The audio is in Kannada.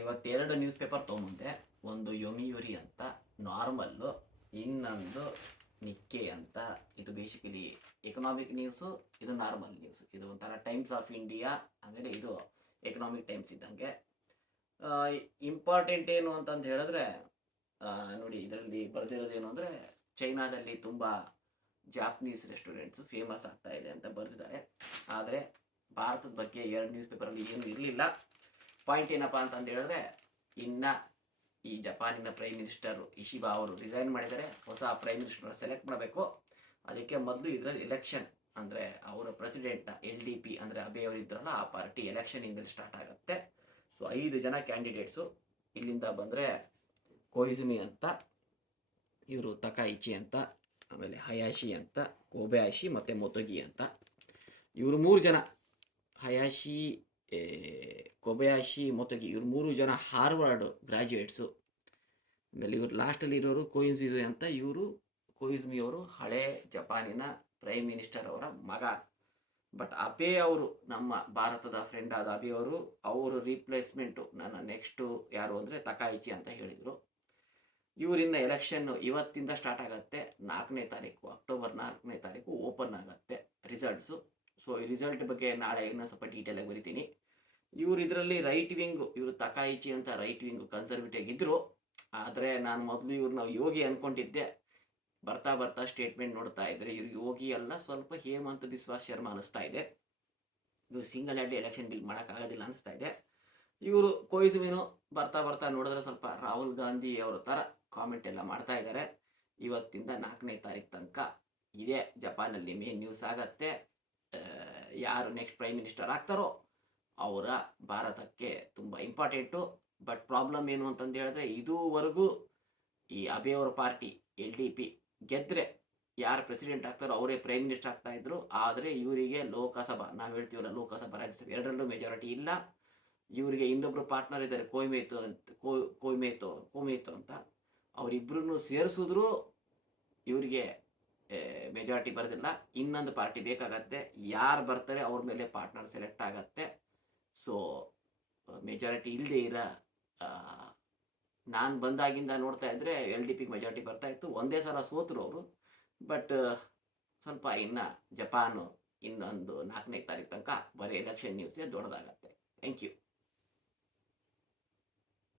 ಇವತ್ತೆರಡು ನ್ಯೂಸ್ ಪೇಪರ್ ತೊಗೊಂಬಂದೆ. ಒಂದು ಯೊಮಿಯುರಿ ಅಂತ ನಾರ್ಮಲ್ಲು, ಇನ್ನೊಂದು ನಿಕ್ಕೆ ಅಂತ. ಇದು ಬೇಸಿಕಲಿ ಎಕನಾಮಿಕ್ ನ್ಯೂಸು, ಇದು ನಾರ್ಮಲ್ ನ್ಯೂಸ್. ಇದು ಒಂಥರ ಟೈಮ್ಸ್ ಆಫ್ ಇಂಡಿಯಾ, ಆಮೇಲೆ ಇದು ಎಕನಾಮಿಕ್ ಟೈಮ್ಸ್ ಇದ್ದಂಗೆ. ಇಂಪಾರ್ಟೆಂಟ್ ಏನು ಅಂತಂದು ಹೇಳಿದ್ರೆ, ನೋಡಿ ಇದರಲ್ಲಿ ಬರೆದಿರೋದೇನು ಅಂದರೆ, ಚೈನಾದಲ್ಲಿ ತುಂಬ ಜಾಪನೀಸ್ ರೆಸ್ಟೋರೆಂಟ್ಸು ಫೇಮಸ್ ಆಗ್ತಾ ಇದೆ ಅಂತ ಬರೆದಿದ್ದಾರೆ. ಆದರೆ ಭಾರತದ ಬಗ್ಗೆ ಎರಡು ನ್ಯೂಸ್ ಪೇಪರಲ್ಲಿ ಏನೂ ಇರಲಿಲ್ಲ. ಪಾಯಿಂಟ್ ಏನಪ್ಪ ಅಂತಂದು ಹೇಳಿದ್ರೆ, ಇನ್ನು ಈ ಜಪಾನಿನ ಪ್ರೈಮ್ ಮಿನಿಸ್ಟರ್ ಇಶಿಬಾ ಅವರು ರಿಸೈನ್ ಮಾಡಿದ್ದಾರೆ. ಹೊಸ ಪ್ರೈಮ್ ಮಿನಿಸ್ಟರ್ ಸೆಲೆಕ್ಟ್ ಮಾಡಬೇಕು. ಅದಕ್ಕೆ ಮೊದಲು ಇದರಲ್ಲಿ ಎಲೆಕ್ಷನ್, ಅಂದರೆ ಅವರ ಪ್ರೆಸಿಡೆಂಟ್ LDP ಅಂದರೆ ಅಬೆ ಅವರು ಇದ್ರಲ್ಲ, ಆ ಪಾರ್ಟಿ ಎಲೆಕ್ಷನ್ ಇಂದಲ್ಲಿ ಸ್ಟಾರ್ಟ್ ಆಗುತ್ತೆ. ಸೊ 5 ಜನ ಕ್ಯಾಂಡಿಡೇಟ್ಸು ಇಲ್ಲಿಂದ ಬಂದರೆ, ಕೊಯಿಜುಮಿ ಅಂತ, ಇವರು ತಕಾಯಿಚಿ ಅಂತ, ಆಮೇಲೆ ಹಯಾಶಿ ಅಂತ, ಕೋಬೆಯಾಶಿ ಮತ್ತು ಮೊತೊಗಿ ಅಂತ. ಇವರು 3 ಜನ, ಹಯಾಶಿ, ಕೊಬೆಯಾಶಿ, ಮೊತೊಗಿ, ಇವರು 3 ಜನ ಹಾರ್ವರ್ಡ್ ಗ್ರಾಜ್ಯುಯೇಟ್ಸು. ಆಮೇಲೆ ಇವರು ಲಾಸ್ಟಲ್ಲಿ ಇರೋರು ಕೊಯಿಜುಮಿ ಅಂತ. ಇವರು ಕೊಯಿಜುಮಿ ಅವರು ಹಳೆ ಜಪಾನಿನ ಪ್ರೈಮ್ ಮಿನಿಸ್ಟರ್ ಅವರ ಮಗ. ಬಟ್ ಅಬೆ ಅವರು, ನಮ್ಮ ಭಾರತದ ಫ್ರೆಂಡ್ ಆದ ಅಬೆ ಅವರು ರೀಪ್ಲೇಸ್ಮೆಂಟು ನನ್ನ ನೆಕ್ಸ್ಟು ಯಾರು ಅಂದರೆ ತಕಾಯಿಚಿ ಅಂತ ಹೇಳಿದರು. ಇವರಿನ್ನ ಎಲೆಕ್ಷನ್ನು ಇವತ್ತಿಂದ ಸ್ಟಾರ್ಟ್ ಆಗುತ್ತೆ. 4ನೇ ತಾರೀಕು, ಅಕ್ಟೋಬರ್ 4ನೇ ತಾರೀಕು ಓಪನ್ ಆಗುತ್ತೆ ರಿಸಲ್ಟ್ಸು. ಸೊ ಈ ರಿಸಲ್ಟ್ ಬಗ್ಗೆ ನಾಳೆ ಇನ್ನೂ ಸ್ವಲ್ಪ ಡೀಟೇಲಾಗಿ ಬರಿತೀನಿ. ಇವರು ಇದರಲ್ಲಿ ರೈಟ್ ವಿಂಗು, ಇವರು ತಕಾಯಿಚಿ ಅಂತ ರೈಟ್ ವಿಂಗು ಕನ್ಸರ್ವೇಟಿವ್ ಇದ್ದರು. ಆದರೆ ನಾನು ಮೊದಲು ಇವ್ರನ್ನ ಯೋಗಿ ಅಂದ್ಕೊಂಡಿದ್ದೆ. ಬರ್ತಾ ಬರ್ತಾ ಸ್ಟೇಟ್ಮೆಂಟ್ ನೋಡ್ತಾ ಇದ್ದರೆ ಇವ್ರು ಯೋಗಿ ಅಲ್ಲ, ಸ್ವಲ್ಪ ಹೇಮಂತ್ ಬಿಸ್ವಾ ಶರ್ಮಾ ಅನ್ನಿಸ್ತಾ ಇದೆ. ಇವರು ಸಿಂಗಲ್ ಹ್ಯಾಂಡ್ ಎಲೆಕ್ಷನ್ ಬಿಲ್ ಮಾಡೋಕ್ಕಾಗೋದಿಲ್ಲ ಅನ್ನಿಸ್ತಾ ಇದೆ. ಇವರು ಕೊಯಿಜುಮಿನು ಬರ್ತಾ ಬರ್ತಾ ನೋಡಿದ್ರೆ ಸ್ವಲ್ಪ ರಾಹುಲ್ ಗಾಂಧಿ ಅವರ ಥರ ಕಾಮೆಂಟ್ ಎಲ್ಲ ಮಾಡ್ತಾ ಇದ್ದಾರೆ. ಇವತ್ತಿಂದ 4ನೇ ತಾರೀಕು ತನಕ ಇದೇ ಜಪಾನಲ್ಲಿ ಮೇನ್ ನ್ಯೂಸ್ ಆಗತ್ತೆ. ಯಾರು ನೆಕ್ಸ್ಟ್ ಪ್ರೈಮ್ ಮಿನಿಸ್ಟರ್ ಆಗ್ತಾರೋ ಅವರ ಭಾರತಕ್ಕೆ ತುಂಬ ಇಂಪಾರ್ಟೆಂಟು. ಬಟ್ ಪ್ರಾಬ್ಲಮ್ ಏನು ಅಂತಂದು ಹೇಳಿದ್ರೆ, ಇದುವರೆಗೂ ಈ ಅಬೆ ಅವರ ಪಾರ್ಟಿ LDP ಗೆದ್ದರೆ ಯಾರು ಪ್ರೆಸಿಡೆಂಟ್ ಆಗ್ತಾರೋ ಅವರೇ ಪ್ರೈಮ್ ಮಿನಿಸ್ಟರ್ ಆಗ್ತಾಯಿದ್ರು. ಆದರೆ ಇವರಿಗೆ ಲೋಕಸಭಾ, ನಾವು ಹೇಳ್ತೀವಲ್ಲ ಲೋಕಸಭಾ ರಾಜ್ಯಸಭೆ, ಎರಡರಲ್ಲೂ ಮೆಜಾರಿಟಿ ಇಲ್ಲ. ಇವರಿಗೆ ಇನ್ನೊಬ್ಬರು ಪಾರ್ಟ್ನರ್ ಇದ್ದಾರೆ, ಕೋಮೇತೋ ಅಂತ. ಅವರಿಬ್ಬರನ್ನು ಸೇರಿಸಿದ್ರು ಇವರಿಗೆ ಮೆಜಾರಿಟಿ ಬರೋದಿಲ್ಲ. ಇನ್ನೊಂದು ಪಾರ್ಟಿ ಬೇಕಾಗತ್ತೆ. ಯಾರು ಬರ್ತಾರೆ ಅವ್ರ ಮೇಲೆ ಪಾರ್ಟ್ನರ್ ಸೆಲೆಕ್ಟ್ ಆಗತ್ತೆ. ಸೊ ಮೆಜಾರಿಟಿ ಇಲ್ಲದೆ ಇರೋ, ನಾನು ಬಂದಾಗಿಂದ ನೋಡ್ತಾ ಇದ್ದರೆ LDPಗೆ ಮೆಜಾರಿಟಿ ಬರ್ತಾಯಿತ್ತು. ಒಂದೇ ಸಲ ಸೋತರು ಅವರು. ಬಟ್ ಸ್ವಲ್ಪ ಇನ್ನು ಜಪಾನು ಇನ್ನೊಂದು 4ನೇ ತಾರೀಕು ತನಕ ಬರೀ ಎಲೆಕ್ಷನ್ ನ್ಯೂಸೇ ದೊಡ್ಡದಾಗತ್ತೆ. Thank you.